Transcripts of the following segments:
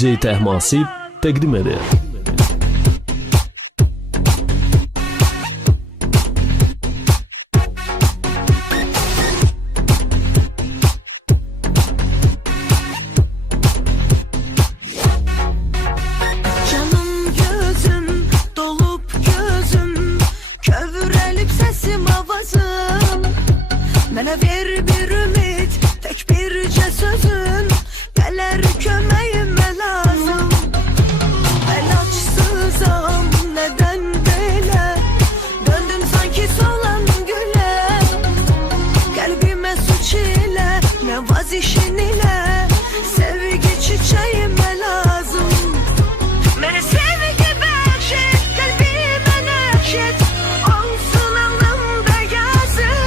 DJ Təhmasib təqdim edir. Mənə ver bir ümid, tək bircə sözün, gələr köməyimə lazım. Əlacsızam, nədən belə, döndüm sanki solan gülə. Qəlbimə suç ilə, nəvazişin ilə, sevgi çiçəyimə lazım. Mənə sevgi bəxş et, qəlbimə nəqş et, olsun alnımda yazım.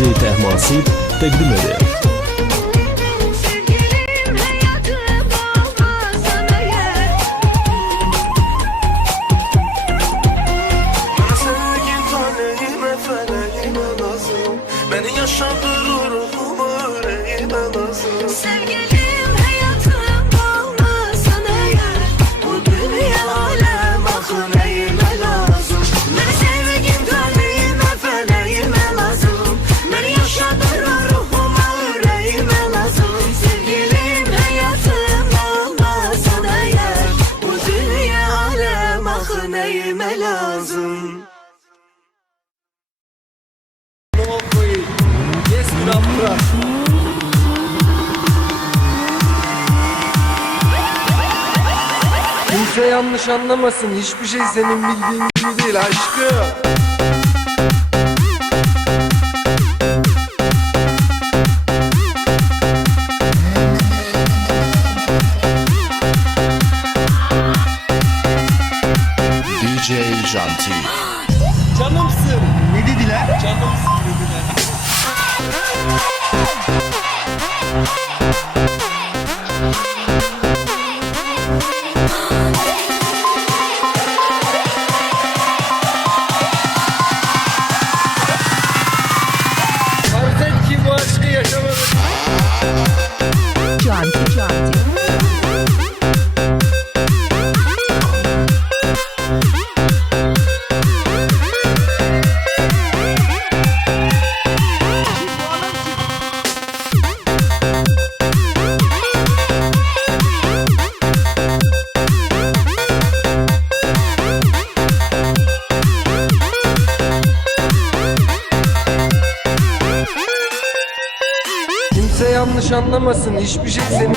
DJ Təhmasib təqdim edir. Beni yaşadır ruhumu yüreğime lazım. Sevgilim hayatım olmasan eğer, bu dünya alem akı neyime lazım. Beni sevgim kalbime feleğime lazım. Beni yaşadır ruhuma yüreğime lazım. Sevgilim hayatım olmasan eğer, bu dünya alem akı neyime lazım. Kimse yanlış anlamasın, hiçbir şey senin bildiğin gibi değil aşkım. DJ Janti. Canımsın. Ne dediler? Canımsın dediler. Farz ki bu aşkı yaşamadık. Janti. Kimse yanlış anlamasın, hiçbir şey senin